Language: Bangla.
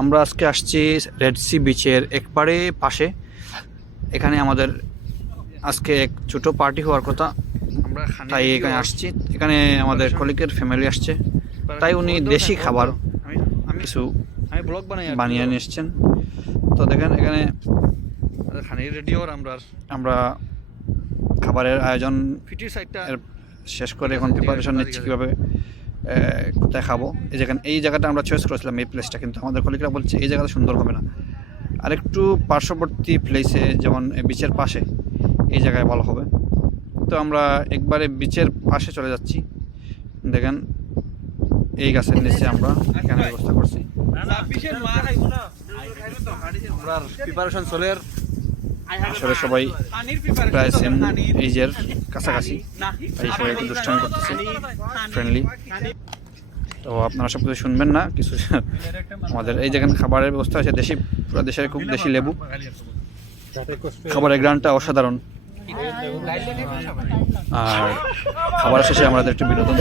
আমরা আজকে আসছি রেড সি বিচের একবারে পাশে। এখানে আমাদের আজকে এক ছোট পার্টি হওয়ার কথা, তাই এখানে আসছি। এখানে আমাদের কলিগের ফ্যামিলি আসছে, তাই উনি দেশি খাবার কিছু বানিয়ে নিয়ে এসছেন। তো দেখেন এখানে আমরা খাবারের আয়োজন শেষ করে এখন প্রিপারেশন নিচ্ছি কীভাবে কোথায় খাবো। এই জায়গাটা আমরা চয়েস করেছিলাম, এই প্লেসটা, কিন্তু আমাদের কলিগরা বলছে এই জায়গাটা সুন্দর হবে না, আর একটু পার্শ্ববর্তী প্লেসে যেমন বিচের পাশে এই জায়গায় ভালো হবে। তো আমরা একবারে বিচের পাশে চলে যাচ্ছি। দেখেন এই গাছের নিচে আমরা এখানে ব্যবস্থা করছি। প্রিপারেশন চলে, আসলে সবাই প্রায় সেম এইজের কাছাকাছি, তাই সবাই একটু দুষ্টামি করতেছে, ফ্রেন্ডলি। তো আপনারা সব কিছু শুনবেন না, কিছু আমাদের এই যেখানে খাবারের ব্যবস্থা আছে দেশি, পুরো দেশের খুব দেশি লেবু, খাবারের গ্রানটা অসাধারণ। আর খাবার শেষে আমাদের একটু বিনোদন।